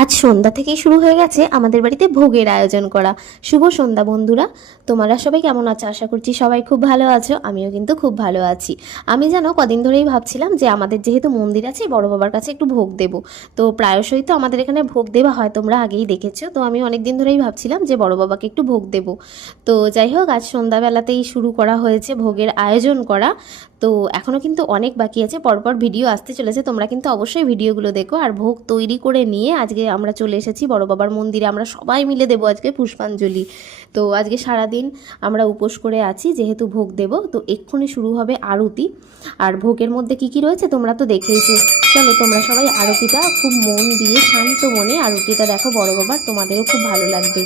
আজ সন্ধ্যা থেকেই শুরু হয়ে গেছে আমাদের বাড়িতে ভোগের আয়োজন করা। শুভ সন্ধ্যা বন্ধুরা, তোমরা সবাই কেমন আছো? আশা করছি সবাই খুব ভালো আছো, আমিও কিন্তু খুব ভালো আছি। আমি জানো কদিন ধরেই ভাবছিলাম যে আমাদের যেহেতু মন্দির আছে বড় বাবার কাছে একটু ভোগ দেব। তো প্রায়শই তো আমাদের এখানে ভোগ দেওয়া হয়, তোমরা আগেই দেখেছো। তো আমি অনেক দিন ধরেই ভাবছিলাম যে বড় বাবাকে একটু ভোগ দেব। তো যাই হোক, আজ সন্ধ্যাবেলাতেই শুরু করা হয়েছে ভোগের আয়োজন করা। তো এখনও কিন্তু অনেক বাকি আছে, পরপর ভিডিও আসতে চলেছে, তোমরা কিন্তু অবশ্যই ভিডিওগুলো দেখো। আর ভোগ তৈরি করে নিয়ে আজকে আমরা চলে এসেছি বড় বাবার মন্দিরে, আমরা সবাই মিলে দেবো আজকে পুষ্পাঞ্জলি। তো আজকে সারাদিন আমরা উপোস করে আছি যেহেতু ভোগ দেব। তো এক্ষুনি শুরু হবে আরতি। আর ভোগের মধ্যে কি কি রয়েছে তোমরা তো দেখেইছো। চলো তোমরা সবাই আরতিটা খুব মন দিয়ে শান্ত মনে আরতিটা দেখো বড় বাবার, তোমাদেরও খুব ভালো লাগবে।